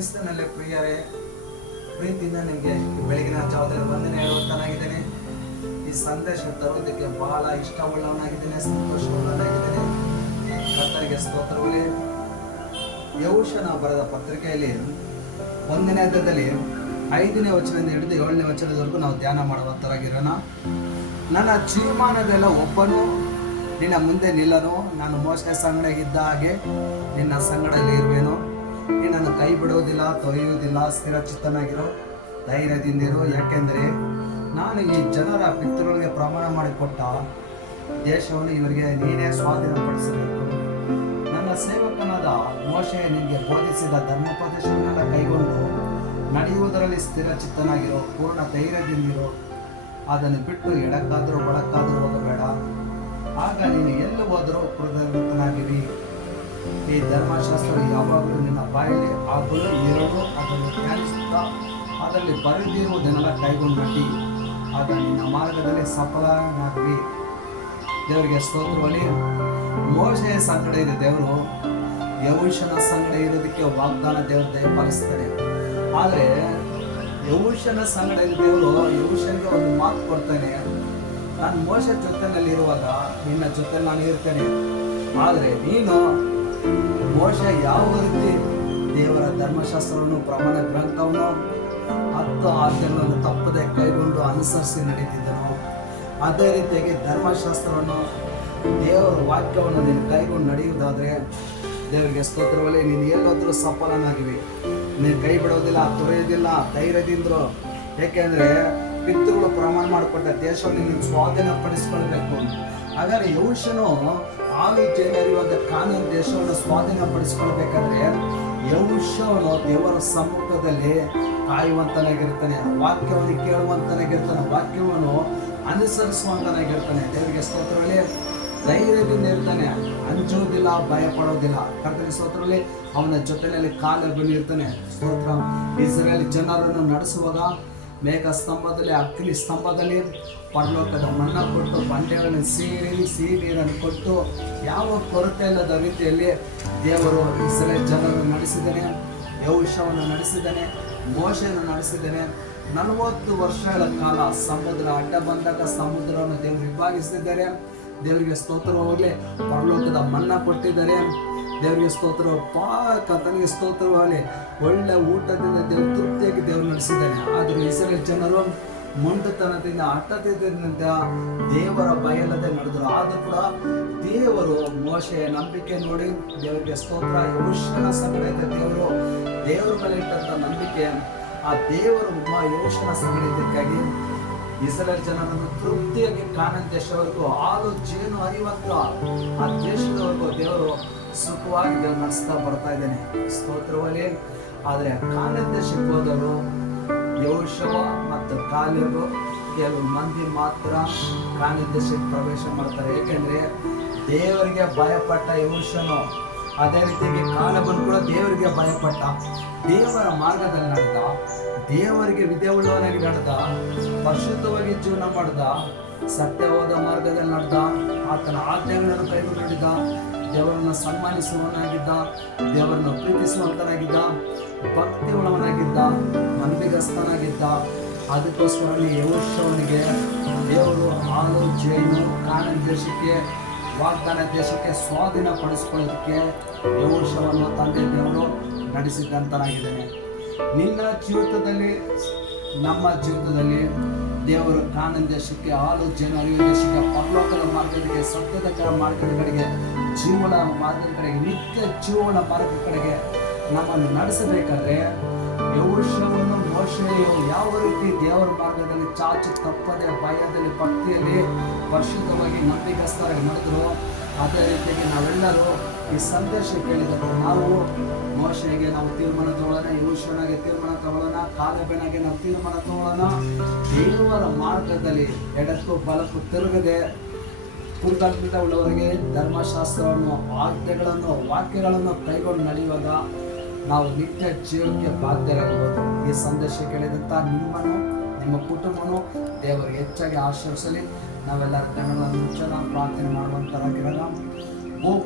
ಕ್ರಿಸ್ತನಲ್ಲಿ ಪ್ರಿಯರೇ, ಪ್ರೀತಿಯಿಂದ ನಿಮಗೆ ಬೆಳಗಿನ ಜಾವದಲ್ಲಿ ವಂದನೆ ಹೇಳುವಂತನಾಗಿದ್ದೇನೆ. ಈ ಸಂದೇಶ ತರೋದಕ್ಕೆ ಬಹಳ ಇಷ್ಟವುಳ್ಳವನಾಗಿದ್ದೇನೆ, ಸಂತೋಷವುಳ್ಳವನಾಗಿದ್ದೇನೆ. ಕರ್ತನಿಗೆ ಸ್ತೋತ್ರವೇ. ಯೆಹೂಷನ ಬರೆದ ಪತ್ರಿಕೆಯಲ್ಲಿ 1ನೇ ಅಧ್ಯಾಯದಲ್ಲಿ 5ನೇ ವಚನದಿಂದ ಹಿಡಿದು 7ನೇ ವಚನದವರೆಗೂ ನಾವು ಧ್ಯಾನ ಮಾಡುವಂತರಾಗಿರೋಣ. ನನ್ನ ಜೀವಮಾನದೆಲ್ಲ ಒಬ್ಬನು ನಿನ್ನ ಮುಂದೆ ನಿಲ್ಲನು, ನಾನು ಮೋಶೆ ಸಂಗಡಗಿದ್ದ ಹಾಗೆ ನಿನ್ನ ಸಂಗಡದಲ್ಲಿ ಇರುವೆನು. ನಿನ್ನನ್ನು ಕೈ ಬಿಡುವುದಿಲ್ಲ, ತೊರೆಯುವುದಿಲ್ಲ. ಸ್ಥಿರಚಿತ್ತನಾಗಿರೋ, ಧೈರ್ಯದಿಂದಿರು. ಯಾಕೆಂದರೆ ನಾನು ಈ ಜನರ ಪಿತೃಗಳಿಗೆ ಪ್ರಮಾಣ ಮಾಡಿಕೊಟ್ಟ ದೇಶವನ್ನು ಇವರಿಗೆ ನೀನೇ ಸ್ವಾಧೀನಪಡಿಸಬೇಕು. ನನ್ನ ಸೇವಕನಾದ ಮೋಶೆ ನಿನಗೆ ಬೋಧಿಸಿದ ಧರ್ಮೋಪದೇಶವನ್ನೆಲ್ಲ ಕೈಗೊಂಡು ನಡೆಯುವುದರಲ್ಲಿ ಸ್ಥಿರಚಿತ್ತನಾಗಿರೋ, ಪೂರ್ಣ ಧೈರ್ಯದಿಂದಿರೋ. ಅದನ್ನು ಬಿಟ್ಟು ಎಡಕ್ಕಾದರೂ ಬಡಕ್ಕಾದರೂ ಹೋಗಬೇಡ. ಆಗ ನೀನು ಎಲ್ಲಿ ಹೋದರೂ ಕೃತಜ್ಞನಾಗಿರಿ. ಈ ಧರ್ಮಶಾಸ್ತ್ರ ಯಾವಾಗಲೂ ನಿನ್ನ ಬಾಯಲ್ಲಿ ಆಗಲು ಇರಲು ಅದನ್ನು ಧ್ಯಾನಿಸುತ್ತಾ ಅದರಲ್ಲಿ ಬರೆದಿರುವುದನ್ನೆಲ್ಲ ಕೈಗೊಂಡು ನಡಿ. ಆಗ ನಿನ್ನ ಮಾರ್ಗದಲ್ಲಿ ಸಫಲನಾಗಿರಿ. ದೇವರಿಗೆ ಸ್ತೋತ್ರವಲ್ಲಿ. ಮೋಶೆಯ ಸಂಗಡ ಇದೆ ದೇವರು, ಯೆಹೂಷನ ಸಂಗಡ ಇರೋದಕ್ಕೆ ವಾಗ್ದಾನ ದೇವರು ದಯಪಾಲಿಸ್ತಾನೆ. ಆದರೆ ಯೆಹೂಷನ ಸಂಗಡ ದೇವರು ಯೆಹೂಷನಿಗೆ ಒಂದು ಮಾತು ಕೊಡ್ತಾನೆ, ನಾನು ಮೋಶೆ ಜೊತೆಯಲ್ಲಿ ಇರುವಾಗ ನಿನ್ನ ಜೊತೆ ನಾನು ಇರ್ತೇನೆ. ಆದರೆ ನೀನು ಮೋಶೆ ಯಾವ ರೀತಿ ದೇವರ ಧರ್ಮಶಾಸ್ತ್ರವನ್ನು, ಪ್ರಮಾಣ ಗ್ರಂಥವನ್ನು, 10 ಆಜ್ಞೆಗಳನ್ನು ತಪ್ಪದೆ ಕೈಗೊಂಡು ಅನುಸರಿಸಿ ನಡೀತಿದ್ದನು, ಅದೇ ರೀತಿಯಾಗಿ ಧರ್ಮಶಾಸ್ತ್ರವನ್ನು, ದೇವರ ವಾಕ್ಯವನ್ನು ನೀನು ಕೈಗೊಂಡು ನಡೆಯುವುದಾದರೆ ದೇವರಿಗೆ ಸ್ತೋತ್ರವಲ್ಲಿ ನೀನು ಎಲ್ಲೋದ್ರೂ ಸಫಲನಾಗಿವಿ. ನೀನು ಕೈ ಬಿಡೋದಿಲ್ಲ, ತೊರೆಯೋದಿಲ್ಲ, ಧೈರ್ಯದಿಂದ್ರು. ಏಕೆಂದರೆ ಪಿತೃಗಳು ಪ್ರಮಾಣ ಮಾಡಿಕೊಟ್ಟ ದೇಶವನ್ನು ನೀನು ಸ್ವಾಧೀನಪಡಿಸಿಕೊಳ್ಬೇಕು. ಹಾಗಾದರೆ ಯೆಹೂಷನು ಆಗಿ ಜೈಲರಿಯುವಂಥ ಕಾನಾನ್ ದೇಶವನ್ನು ಸ್ವಾಧೀನಪಡಿಸಿಕೊಳ್ಬೇಕಾದ್ರೆ ಯೆಹೂಷನು ದೇವರ ಸಮ್ಮುಖದಲ್ಲಿ ಕಾಯುವಂತನಾಗಿರ್ತಾನೆ, ವಾಕ್ಯವನ್ನು ಕೇಳುವಂತನಾಗಿರ್ತಾನೆ, ವಾಕ್ಯವನ್ನು ಅನುಸರಿಸುವಂತನಾಗಿರ್ತಾನೆ. ದೇವರಿಗೆ ಸ್ತೋತ್ರದಲ್ಲಿ. ಧೈರ್ಯದಿಂದ ಇರ್ತಾನೆ, ಅಂಜುವುದಿಲ್ಲ, ಭಯ ಪಡೋದಿಲ್ಲ. ಕರ್ತನಿಗೆ ಸ್ತೋತ್ರದಲ್ಲಿ. ಅವನ ಜೊತೆಯಲ್ಲಿ ಕಾಲೇಬನು ಇರ್ತಾನೆ. ಸ್ತೋತ್ರ. ಇಸ್ರಾಯೇಲ್ ಜನರನ್ನು ನಡೆಸುವಾಗ ಮೇಘ ಸ್ತಂಭದಲ್ಲಿ, ಅಗ್ನಿ ಸ್ತಂಭದಲ್ಲಿ ಪರಲೋಕದ ಮನ್ನ ಕೊಟ್ಟು, ಬಂಡೆಗಳನ್ನು ಸಿಹಿ ನೀರನ್ನು ಕೊಟ್ಟು, ಯಾವ ಕೊರತೆ ಇಲ್ಲದ ರೀತಿಯಲ್ಲಿ ದೇವರು ಇಸ್ರಾಯೇಲ್ ಜನರನ್ನು ನಡೆಸಿದ್ದಾನೆ. ಯೆಹೂಷವನ್ನು ನಡೆಸಿದ್ದಾನೆ, ಮೋಶೆಯನ್ನು ನಡೆಸಿದ್ದಾನೆ. 40 ವರ್ಷಗಳ ಕಾಲ ಸಮುದ್ರ ಅಡ್ಡ ಬಂದಾಗ ಸಮುದ್ರವನ್ನು ದೇವರು ವಿಭಾಗಿಸಿದ್ದಾರೆ. ದೇವರಿಗೆ ಸ್ತೋತ್ರ ಹೋಗಲಿ. ಪರಲೋಕದ ಮನ್ನ ಕೊಟ್ಟಿದ್ದಾರೆ. ದೇವರಿಗೆ ಸ್ತೋತ್ರ. ಕರ್ತನಿಗೆ ಸ್ತೋತ್ರವಾಗಲಿ. ಒಳ್ಳೆ ಊಟದಿಂದ ದೇವರು ತೃಪ್ತಿಯಾಗಿ ದೇವರು ನಡೆಸಿದ್ದಾನೆ. ಆದರೆ ಇಸ್ರಾಯೇಲ್ ಜನರು ಮೊಂಡುತನದಿಂದ, ಹಠದಿಂದ ದೇವರ ಭಯಲ್ಲದೆ ನಡೆದರು. ಆದರೂ ಕೂಡ ದೇವರು ಮೋಶೆಯ ನಂಬಿಕೆ ನೋಡಿ, ದೇವರಿಗೆ ಸ್ತೋತ್ರ. ಯೆಹೂಷನ ಸಂಗಡ ದೇವರು ದೇವರ ಮೇಲೆ ಇಟ್ಟಂಥ ನಂಬಿಕೆ, ಆ ದೇವರು ಯೆಹೂಷನ ಸಂಗಡ ಇದಕ್ಕಾಗಿ ಇಸ್ರಾಯೇಲ್ ಜನರನ್ನು ತೃಪ್ತಿಯಾಗಿ ಕಾನಾನ್ ದೇಶವರೆಗೂ, ಹಾಲು ಜೇನು ಹರಿಯುವಂತ ಆ ದೇಶದವರೆಗೂ ದೇವರು ಸುಖವಾಗಿ ದೇವರು ನಡೆಸ್ತಾ ಬರ್ತಾ ಇದ್ದೇನೆ. ಸ್ತೋತ್ರವಲ್ಲಿ. ಆದರೆ ಕಾನಾನ್ ದೇಶಕ್ಕೆ ಹೋದವರು ಯೆಹೋಶುವ ಮತ್ತು ಕಾಲೇಬು ಕೆಲವು ಮಂದಿ ಮಾತ್ರ ಕಾನಾನ್ ದೇಶಕ್ಕೆ ಪ್ರವೇಶ ಮಾಡ್ತಾರೆ. ಏಕೆಂದರೆ ದೇವರಿಗೆ ಭಯಪಟ್ಟ ಯೆಹೋಶುವನು, ಅದೇ ರೀತಿಯಾಗಿ ಕಾಲೇಬನು ಕೂಡ ದೇವರಿಗೆ ಭಯಪಟ್ಟ, ದೇವರ ಮಾರ್ಗದಲ್ಲಿ ನಡೆದ, ದೇವರಿಗೆ ವಿಧೇಯುಳ್ಳವನಾಗಿ ನಡೆದ, ಪರಿಶುದ್ಧವಾಗಿ ಜೀವನ ಮಾಡಿದ, ಸತ್ಯವಾದ ಮಾರ್ಗದಲ್ಲಿ ನಡೆದ, ಆತನ ಆಜ್ಞೆಗಳನ್ನು ಕೈಗೊಂಡು ನಡೆದ, ದೇವರನ್ನು ಸನ್ಮಾನಿಸುವವನಾಗಿದ್ದ, ದೇವರನ್ನು ಪ್ರೀತಿಸುವಂತನಾಗಿದ್ದ, ಭಕ್ತಿ ಉಳ್ಳವನಾಗಿದ್ದ, ನಂಬಿಗಸ್ತನಾಗಿದ್ದ. ಅದಕ್ಕೋಸ್ಕರ ಯೆಹೋಶುವನಿಗೆ ದೇವರು ಹಾಲು ಜೇನು ಕಾನಾನ್ ದೇಶಕ್ಕೆ, ವಾಗ್ದಾನ ದೇಶಕ್ಕೆ ಸ್ವಾಧೀನಪಡಿಸಿಕೊಳ್ಳೋದಕ್ಕೆ ಯೆಹೋಶುವನು ತಂದೆ ದೇವರು ನಡೆಸಿದಂತನಾಗಿದ್ದಾನೆ. ನಿನ್ನ ಜೀವಿತದಲ್ಲಿ, ನಮ್ಮ ಜೀವಿತದಲ್ಲಿ ದೇವರು ಕಾನಾನ್ ದೇಶಕ್ಕೆ, ಹಾಲು ಜೇನು ಹರಿಯುವ ದೇಶಕ್ಕೆ, ಪರಲೋಕದ ಮಾರ್ಗಗಳಿಗೆ, ಸತ್ಯದ ಮಾರ್ಗದ ಕಡೆಗೆ, ಜೀವನ ಮಾರ್ಗದ ಕಡೆಗೆ, ನಿತ್ಯ ಜೀವನ ಮಾರ್ಗದ ಕಡೆಗೆ ನಮ್ಮನ್ನು ನಡೆಸಬೇಕಾದ್ರೆ ಯೆಹೋಶುವನು, ಮೋಶೆಯು ಯಾವ ರೀತಿ ದೇವರ ಮಾರ್ಗದಲ್ಲಿ ಚಾಚು ತಪ್ಪದೆ ಭಯದಲ್ಲಿ, ಭಕ್ತಿಯಲ್ಲಿ, ಪರಿಶುದ್ಧವಾಗಿ ನಂಬಿಕಸ್ಥರಾಗಿ ನಡೆದರು, ಅದೇ ರೀತಿಯಾಗಿ ನಾವೆಲ್ಲರೂ ಈ ಸಂದೇಶ ಕೇಳಿದರು. ನಾವು ಮೋಶೆಗೆ ನಾವು ತೀರ್ಮಾನ ತಗೊಳ್ಳೋಣ, ಯೆಹೋಶುವನಿಗೆ ತೀರ್ಮಾನ ತಗೊಳ್ಳೋಣ, ಕಾಲೇಬನಿಗೆ ನಾವು ತೀರ್ಮಾನ ತಗೊಳ್ಳೋಣ. ದೇವರ ಮಾರ್ಗದಲ್ಲಿ ಎಡಕ್ಕೂ ಬಲಕ್ಕೂ ತಿರುಗದೆ ಕೃತಜ್ಞತೆ ಉಳ್ಳವರಿಗೆ ಧರ್ಮಶಾಸ್ತ್ರವನ್ನು, ಆಜ್ಞೆಗಳನ್ನು, ವಾಕ್ಯಗಳನ್ನು ಕೈಗೊಂಡು ನಡೆಯುವಾಗ ನಾವು ನಿತ್ಯ ಜೀವನಕ್ಕೆ ಬಾಧ್ಯರಾಗಬಹುದು. ಈ ಸಂದೇಶ ಕೇಳಿದಂಥ ನಿಮ್ಮನ್ನು, ನಿಮ್ಮ ಕುಟುಂಬನು ದೇವರು ಹೆಚ್ಚಾಗಿ ಆಶೀರ್ವದಿಸಲಿ. ನಾವೆಲ್ಲರ ಕಣ್ಣುಗಳನ್ನು ಮುಚ್ಚೋಣ, ಪ್ರಾರ್ಥನೆ ಮಾಡುವಂತರಾಗಿರೋಣ.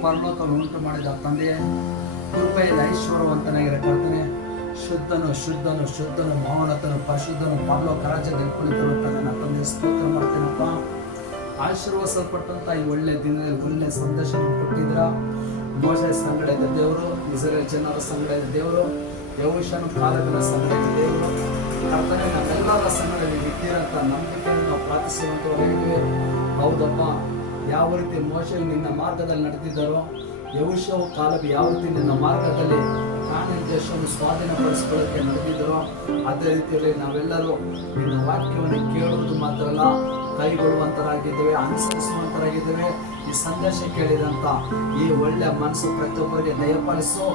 ಪರಲೋಕವನ್ನು ಉಂಟು ಮಾಡಿದ ತಂದೆಯೇ, ಕೃಪೆಯಲ್ಲಿ ಐಶ್ವರ್ಯವಂತನಾಗಿರೋ ಕರ್ತನೆ, ಶುದ್ಧನು ಶುದ್ಧನು ಶುದ್ಧನು ಮಹೋನ್ನತನು ಪರಿಶುದ್ಧನು ಪರಲೋಕ ರಾಜ್ಯದಲ್ಲಿ ಕುಳಿತಿರುವಂತ ನನ್ನ ತಂದೆ ಸ್ತೋತ್ರ ಮಾಡ್ತೇನಪ್ಪ. ಆಶೀರ್ವದಿಸಲ್ಪಟ್ಟಂತ ಈ ಒಳ್ಳೆ ದಿನದಲ್ಲಿ ಒಳ್ಳೆ ಸಂದೇಶ ಕೊಟ್ಟಿದ್ರ. ಮೋಶೆ ಸಂಗಡ ಇದ್ದ ದೇವರು, ಇಸ್ರೇಲ್ ಜನರ ಸಂಗಡ ಇದ್ದ ದೇವರು, ಯೆಹೋಶುವನ ಕಾಲದ ಸಂಗಡ ಇದ್ದ ದೇವರು, ಕರ್ತನೇ ನಮ್ಮೆಲ್ಲರ ಸಂಗಡದಲ್ಲಿ ಇಟ್ಟಿರಂತ ನಂಬಿಕೆಯನ್ನು ನಾವು ಪ್ರಾರ್ಥಿಸುವಂತವರಾಗಿದ್ದೇವೆ. ಹೌದಪ್ಪ, ಯಾವ ರೀತಿ ಮೋಶೆ ನಿನ್ನ ಮಾರ್ಗದಲ್ಲಿ ನಡೆದಿದ್ದಾರೋ, ಯೆಹೋಶುವ ಕಾಲಕ್ಕೆ ಯಾವ ರೀತಿ ನಿನ್ನ ಮಾರ್ಗದಲ್ಲಿ ಕಾನಾನ್ ದೇಶವನ್ನು ಸ್ವಾಧೀನಪಡಿಸಿಕೊಳ್ಳಕ್ಕೆ ನಡೆದಿದ್ದರೋ, ಅದೇ ರೀತಿಯಲ್ಲಿ ನಾವೆಲ್ಲರೂ ನಿನ್ನ ವಾಕ್ಯವನ್ನು ಕೇಳುವುದು ಮಾತ್ರ ಅಲ್ಲ, ಕೈಗೊಳ್ಳುವಂತರಾಗಿದ್ದೇವೆ, ಅನುಸರಿಸುವಂತರಾಗಿದ್ದೇವೆ. ಈ ಸಂದೇಶ ಕೇಳಿದಂತ ಈ ಒಳ್ಳೆ ಮನಸ್ಸು ಪ್ರತಿಯೊಬ್ಬರಿಗೆ ದಯಪಾಲಿಸು.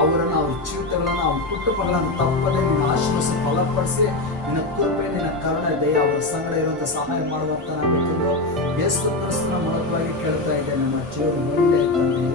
ಅವರನ್ನು, ಅವ್ರ ಜೀವಿತಗಳನ್ನು, ಅವ್ರ ಕುಟುಂಬಗಳನ್ನು ತಪ್ಪದೆ ನಿನ್ನ ಆಶೀರ್ವದಿಸಿ ಬಲಪಡಿಸಿ, ನಿನ್ನ ಕೃಪೆ, ನಿನ್ನ ಕರುಣೆ, ದಯ ಅವರ ಸಂಗಡ ಇರುವಂತ ಸಹಾಯ ಮಾಡುವಂತ ನಾಗಬೇಕೆಂದು ಯೇಸು ಕ್ರಿಸ್ತನ ಮೂಲಕವಾಗಿ ಕೇಳ್ತಾ ಇದ್ದೇನೆ. ನಮ್ಮ ಜೀವನ ಒಳ್ಳೆಯ ತಂದೆ.